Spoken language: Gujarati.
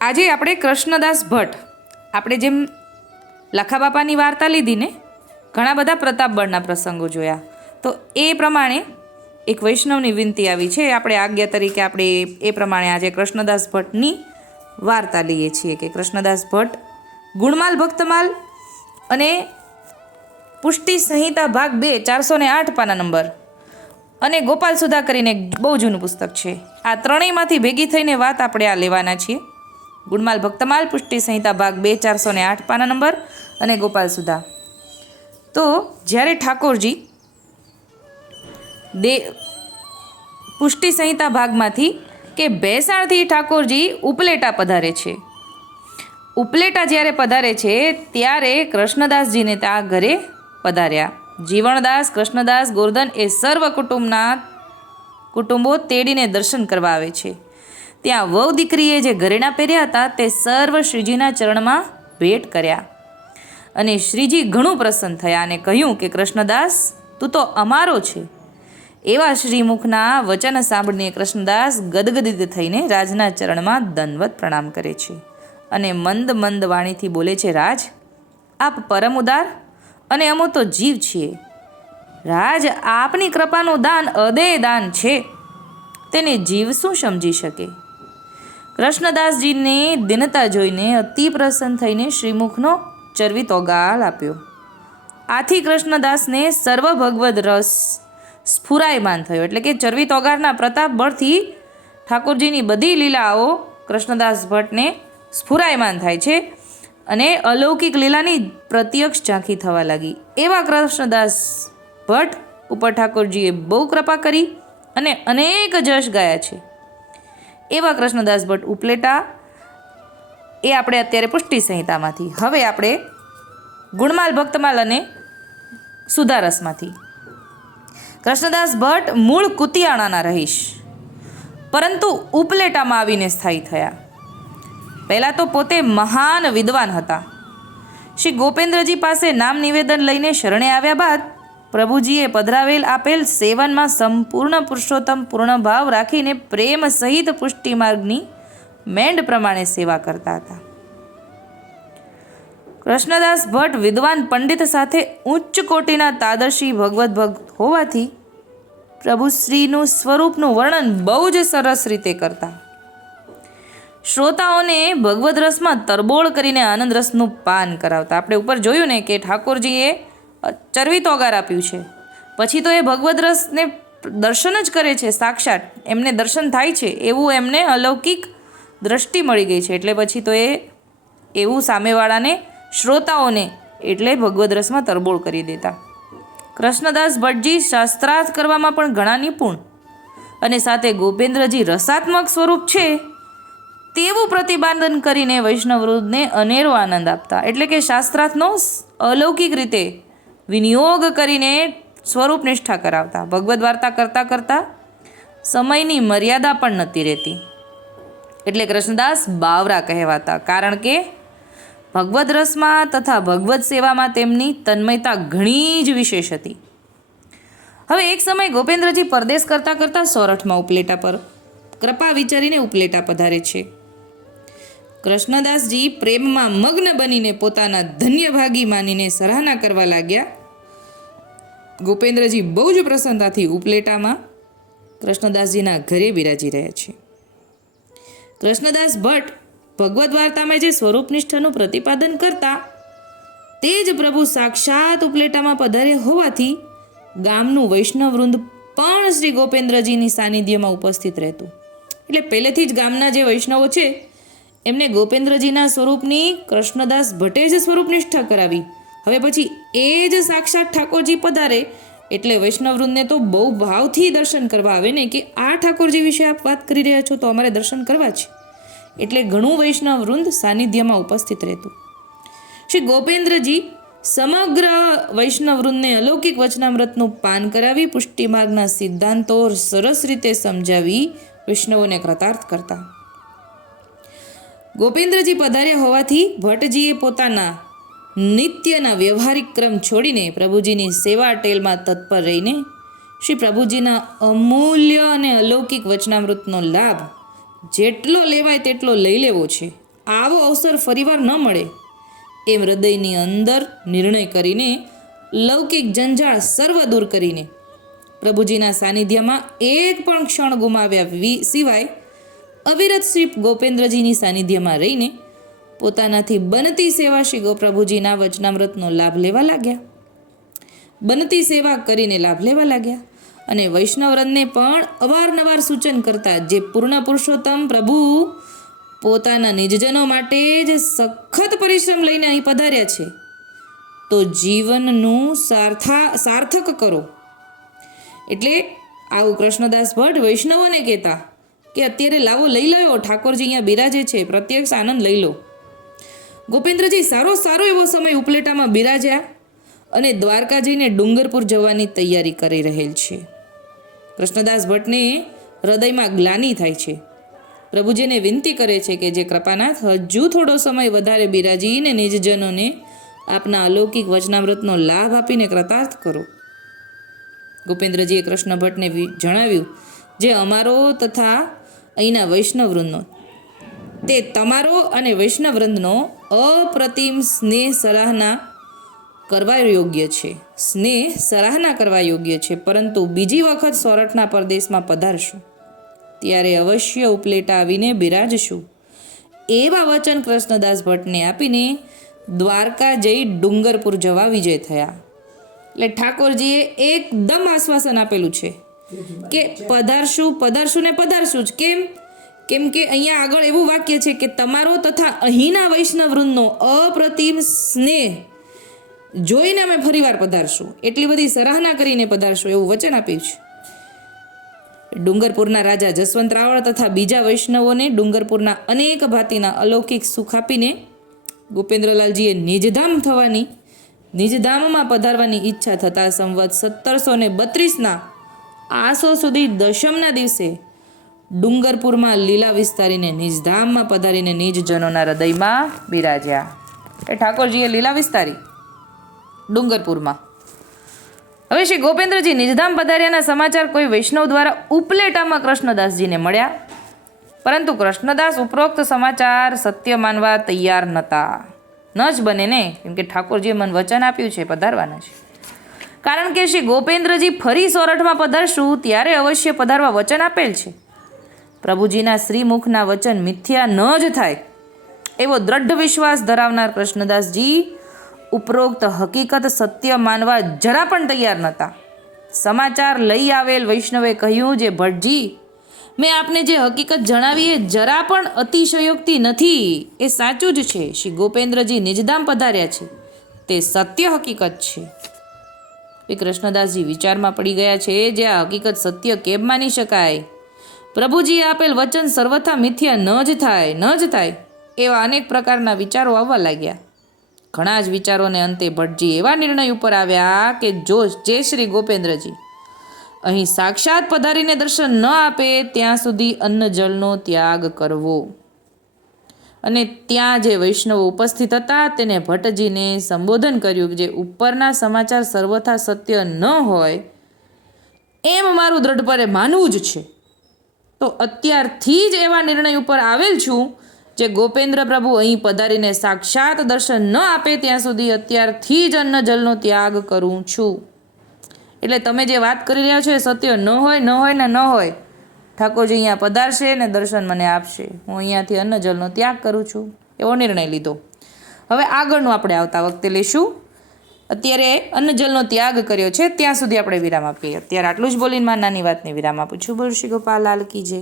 આજે આપણે કૃષ્ણદાસ ભટ્ટ, આપણે જેમ લખાબાપાની વાર્તા લીધી ને, ઘણા બધા પ્રતાપગઢના પ્રસંગો જોયા, તો એ પ્રમાણે એક વૈષ્ણવની વિનંતી આવી છે. આપણે આજ્ઞા તરીકે આપણે એ પ્રમાણે આજે કૃષ્ણદાસ ભટ્ટની વાર્તા લઈએ છીએ કે કૃષ્ણદાસ ભટ્ટ ગુણમાલ ભક્તમાલ અને પુષ્ટિ સંહિતા ભાગ 2 408 પાના નંબર અને ગોપાલ સુધા કરીને બહુ જૂનું પુસ્તક છે. આ ત્રણેયમાંથી ભેગી થઈને વાત આપણે આ લેવાના છીએ. ગુણમાલ ભક્તમાલ, પુષ્ટિ સંહિતા ભાગ 2 408 પાના નંબર અને ગોપાલ સુધા. તો જ્યારે ઠાકોરજી પુષ્ટિ સંહિતા ભાગમાંથી કે ભેસાણથી ઠાકોરજી ઉપલેટા પધારે છે. ઉપલેટા જ્યારે પધારે છે ત્યારે કૃષ્ણદાસજીને ત્યાં ઘરે પધાર્યા. જીવણદાસ, કૃષ્ણદાસ, ગોરધન એ સર્વ કુટુંબો તેડીને દર્શન કરવા આવે છે. ત્યાં વહુ દીકરીએ જે ઘરેણાં પહેર્યા હતા તે સર્વ શ્રીજીના ચરણમાં ભેટ કર્યા અને શ્રીજી ઘણું પ્રસન્ન થયા અને કહ્યું કે કૃષ્ણદાસ, તું તો અમારો છે. એવા શ્રીમુખના વચન સાંભળીને કૃષ્ણદાસ ગદગદિત થઈને રાજના ચરણમાં દંડવત પ્રણામ કરે છે અને મંદ મંદ વાણીથી બોલે છે, રાજ, આપ પરમ ઉદાર અને અમો તો જીવ છીએ. રાજ, આપની કૃપાનું દાન અદેય દાન છે, તેને જીવ શું સમજી શકે? કૃષ્ણદાસજીને દિનતા જોઈને અતિ પ્રસન્ન થઈને શ્રીમુખનો ચરવિત ઓગાળ આપ્યો. આથી કૃષ્ણદાસને સર્વ ભગવદ રસ સ્ફુરાયમાન થયો. એટલે કે ચરવિત ઓગાળના પ્રતાપ બળથી ઠાકોરજીની બધી લીલાઓ કૃષ્ણદાસ ભટ્ટને સ્ફુરાયમાન થાય છે અને અલૌકિક લીલાની પ્રત્યક્ષ ઝાંખી થવા લાગી. એવા કૃષ્ણદાસ ભટ્ટ ઉપર ઠાકોરજીએ બહુ કૃપા કરી અને અનેક જશ ગાયા છે. એવા કૃષ્ણદાસ ભટ્ટ ઉપલેટા એ આપણે અત્યારે પુષ્ટિ સંહિતામાંથી. હવે આપણે ગુણમાલ ભક્તમાલ અને સુધારસમાંથી. કૃષ્ણદાસ ભટ્ટ મૂળ કુતિયાણાના રહીશ, પરંતુ ઉપલેટામાં આવીને સ્થાયી થયા. પહેલાં તો પોતે મહાન વિદ્વાન હતા. શ્રી ગોપેન્દ્રજી પાસે નામ નિવેદન લઈને શરણે આવ્યા બાદ પ્રભુજીએ પધરાવેલ આપેલ સેવનમાં સંપૂર્ણ પુરુષોત્તમ પૂર્ણ ભાવ રાખીને પ્રેમ સહિત પુષ્ટિ માર્ગની મેંડ પ્રમાણે સેવા કરતા હતા. કૃષ્ણદાસ ભટ્ટ વિદ્વાન પંડિત સાથે ઉચ્ચ કોટીના તાદર્શી ભગવત ભક્ત હોવાથી પ્રભુશ્રીનું સ્વરૂપનું વર્ણન બહુ જ સરસ રીતે કરતા. શ્રોતાઓને ભગવદ રસમાં તરબોળ કરીને આનંદ રસનું પાન કરાવતા. આપણે ઉપર જોયું ને કે ઠાકોરજીએ ચરવિત ઓગાર આપ્યું છે, પછી તો એ ભગવદ રસને દર્શન જ કરે છે, સાક્ષાત એમને દર્શન થાય છે એવું એમને અલૌકિક દ્રષ્ટિ મળી ગઈ છે. એટલે પછી તો એ એવું સામેવાળાને શ્રોતાઓને એટલે ભગવદ રસમાં તરબોળ કરી દેતા. કૃષ્ણદાસ ભટ્ટજી શાસ્ત્રાર્થ કરવામાં પણ ઘણા નિપુણ અને સાથે ગોપેન્દ્રજી રસાત્મક સ્વરૂપ છે તેવું પ્રતિપાદન કરીને વૈષ્ણવવૃંદને અનેરો આનંદ આપતા. એટલે કે શાસ્ત્રાર્થનો અલૌકિક રીતે વિનિયોગ કરીને સ્વરૂપ નિષ્ઠા કરાવતા. ભગવદ્ વાર્તા કરતાં કરતાં સમયની મર્યાદા પણ નહોતી રહેતી. એટલે કૃષ્ણદાસ બાવરા કહેવાતા, કારણ કે ભગવદ રસમાં તથા ભગવદ સેવામાં તેમની તન્મયતા ઘણી જ વિશેષ હતી. હવે એક સમય ગોપેન્દ્રજી પરદેશ કરતાં કરતાં સોરઠમાં ઉપલેટા પર કૃપા વિચારીને ઉપલેટા પધારે છે. કૃષ્ણદાસજી પ્રેમમાં મગ્ન બનીને પોતાના ધન્યભાગી માનીને સરાહના કરવા લાગ્યા. ગોપેન્દ્રજી બહુ જ પ્રસન્નતાથી ઉપલેટામાં કૃષ્ણદાસજીના ઘરે બિરાજી રહ્યા છે. કૃષ્ણદાસ ભટ્ટ ભગવદ્ વાર્તામાં જે સ્વરૂપનિષ્ઠાનું પ્રતિપાદન કરતા તે જ પ્રભુ સાક્ષાત ઉપલેટામાં પધાર્યા હોવાથી ગામનું વૈષ્ણવવૃંદ પણ શ્રી ગોપેન્દ્રજીની સાનિધ્યમાં ઉપસ્થિત રહેતું. એટલે પહેલેથી જ ગામના જે વૈષ્ણવો છે એમને ગોપેન્દ્રજીના સ્વરૂપની કૃષ્ણદાસ ભટ્ટે જ સ્વરૂપનિષ્ઠા કરાવી. હવે પછી એ જ સાક્ષાત ઠાકોરજી પધારે એટલે વૈષ્ણવવૃંદને તો બહુ ભાવથી દર્શન કરવા આવે ને કે આ ઠાકોરજી વિશે આપ વાત કરી રહ્યા છો તો અમારે દર્શન કરવા છે. એટલે ઘણું વૈષ્ણવવૃંદ સાનિધ્યમાં ઉપસ્થિત રહેતું. શ્રી ગોપેન્દ્રજી સમગ્ર વૈષ્ણવવૃંદને અલૌકિક વચનામૃતનું પાન કરાવી પુષ્ટિ માર્ગના સિદ્ધાંતો સરસ રીતે સમજાવી વૈષ્ણવોને કૃતાર્થ કરતા. ગોપેન્દ્રજી પધાર્યા હોવાથી ભટ્ટજીએ પોતાના નિત્યના વ્યવહારિક ક્રમ છોડીને પ્રભુજીની સેવા ટેલમાં તત્પર રહીને શ્રી પ્રભુજીના અમૂલ્ય અને અલૌકિક વચનામૃતનો લાભ જેટલો લેવાય તેટલો લઈ લેવો છે આવો અવસર ફરીવાર ન મળે એમ હૃદયની અંદર નિર્ણય કરીને લૌકિક જંજાળ સર્વ દૂર કરીને પ્રભુજીના સાનિધ્યમાં એક પણ ક્ષણ ગુમાવ્યા સિવાય અવિરત શ્રી ગોપેન્દ્રજીની સાનિધ્યમાં રહીને પોતાનાથી બનતી સેવા શ્રી પ્રભુજીના વચનામૃતનો લાભ લેવા લાગ્યા. બનતી સેવા કરીને લાભ લેવા લાગ્યા અને વૈષ્ણવરંદને પણ અવારનવાર સૂચન કરતા, જે પૂર્ણ પુરુષોત્તમ પ્રભુ પોતાના નિજજનો માટે જ સખત પરિશ્રમ લઈને અહીં પધાર્યા છે, તો જીવનનું સાર્થક કરો. એટલે આવું કૃષ્ણદાસ ભટ્ટ વૈષ્ણવોને કહેતા કે અત્યારે લાવો લઈ લો, ઠાકોરજી અહીંયા બિરાજે છે, પ્રત્યક્ષ આનંદ લઈ લો. ગોપેન્દ્રજી સારો એવો સમય ઉપલેટામાં બિરાજ્યા અને દ્વારકા જઈને ડુંગરપુર જવાની તૈયારી કરી રહેલ છે. કૃષ્ણદાસ ભટ્ટને હૃદયમાં ગ્લાનિ થાય છે. પ્રભુજીને વિનંતી કરે છે કે જે કૃપાનાથ હજુ થોડો સમય વધારે બિરાજીને નિજજનોને આપના અલૌકિક વચનામૃતનો લાભ આપીને કૃતાર્થ કરો. ગોપેન્દ્રજીએ કૃષ્ણ ભટ્ટને જણાવ્યું, જે અમારો તથા અહીંના વૈષ્ણવવૃંદનો, તે તમારો અને વૈષ્ણવવૃંદનો અપ્રતિમ સ્નેહ સરાહના કરવા યોગ્ય છે. પરંતુ બીજી વખત સોરઠના પરદેશમાં પધારશું ત્યારે અવશ્ય ઉપલેટા આવીને બિરાજશું. એવા વચન કૃષ્ણદાસ ભટ્ટને આપીને દ્વારકા જઈ ડુંગરપુર જવા વિજય થયા. એટલે ઠાકોરજીએ એકદમ આશ્વાસન આપેલું છે કે પધારશું ને પધારશું જ. કેમ કે અહીંયા આગળ એવું વાક્ય છે કે તમારો તથા અહીંના વૈષ્ણવવૃંદનો અપ્રતિમ સ્નેહ જોઈને અમે ફરીવાર પધારશું, એટલી બધી સરાહના કરીને પધારશું એવું વચન આપ્યું છે. ડુંગરપુરના રાજા જસવંત રાવળ તથા બીજા વૈષ્ણવોને ડુંગરપુરના અનેક ભાતિના અલૌકિક સુખ આપીને ગોપેન્દ્રલાલજીએ નિજધામમાં પધારવાની ઈચ્છા થતાં સંવત 1732ના આસો સુધી દશમના દિવસે ડુંગરપુરમાં લીલા વિસ્તારીને નિજધામમાં પધારીને નિજજનોના હૃદયમાં બિરાજ્યા. એ ઠાકોરજીએ લીલા વિસ્તારી ડુંગરપુરમાં. હવે શ્રી ગોપેન્દ્રજી નિજધામ પધાર્યાના સમાચાર કોઈ વૈષ્ણવ દ્વારા ઉપલેટામાં કૃષ્ણદાસજીને મળ્યા, પરંતુ કૃષ્ણદાસ ઉપરોક્ત સમાચાર સત્ય માનવા તૈયાર નહોતા. ન જ બને ને, કેમ કે ઠાકોરજીએ મન વચન આપ્યું છે પધારવાના છે. કારણ કે શ્રી ગોપેન્દ્રજી ફરી સોરઠમાં પધારશું ત્યારે અવશ્ય પધારવા વચન આપેલ છે. પ્રભુજીના શ્રીમુખના વચન મિથ્યા ન જ થાય એવો દ્રઢ વિશ્વાસ ધરાવનાર કૃષ્ણદાસજી ઉપરોક્ત હકીકત સત્ય માનવા જરા પણ તૈયાર નહોતા. સમાચાર લઈ આવેલ વૈષ્ણવે કહ્યું, જે ભટ્ટજી, મેં આપને જે હકીકત જણાવી એ જરા પણ અતિશયોક્તિ નથી, એ સાચું જ છે. શ્રી ગોપેન્દ્રજી નિજધામ પધાર્યા છે, તે સત્ય હકીકત છે. કૃષ્ણદાસજી વિચારમાં પડી ગયા છે, જે આ હકીકત સત્ય કેમ માની શકાય? પ્રભુજીએ આપેલ વચન સર્વથા મિથ્યા ન જ થાય એવા અનેક પ્રકારના વિચારો આવવા લાગ્યા. ઘણા જ વિચારોને અંતે ભટ્ટજી એવા નિર્ણય ઉપર આવ્યા કે જે શ્રી ગોપેન્દ્રજી અહીં સાક્ષાત પધારીને દર્શન ન આપે ત્યાં સુધી અન્ન જળનો ત્યાગ કરવો. અને ત્યાં જે વૈષ્ણવો ઉપસ્થિત હતા તેને ભટ્ટજીને સંબોધન કર્યું કે જે ઉપરના સમાચાર સર્વથા સત્ય ન હોય એમ મારું દ્રઢપણે માનવું જ છે. તો અત્યારથી જ એવા નિર્ણય ઉપર આવેલ છું, જે ગોપેન્દ્ર પ્રભુ અહીં પધારીને સાક્ષાત દર્શન ન આપે ત્યાં સુધી અત્યારથી જ અન્ન જલનો ત્યાગ કરું છું. એટલે તમે જે વાત કરી રહ્યા છો એ સત્ય ન હોય, ઠાકોરજી અહીંયા પધારશે ને દર્શન મને આપશે, હું અહીંયાથી અન્ન જલનો ત્યાગ કરું છું એવો નિર્ણય લીધો. હવે આગળનું આપણે આવતા વખતે લઈશું. અત્યારે અન્ન જલનો ત્યાગ કર્યો છે ત્યાં સુધી આપણે વિરામ આપીએ. અત્યારે આટલું જ બોલીને મારી નાની વાતને વિરામ આપું છું. બોલ શ્રી ગોપાલ લાલ કી જય.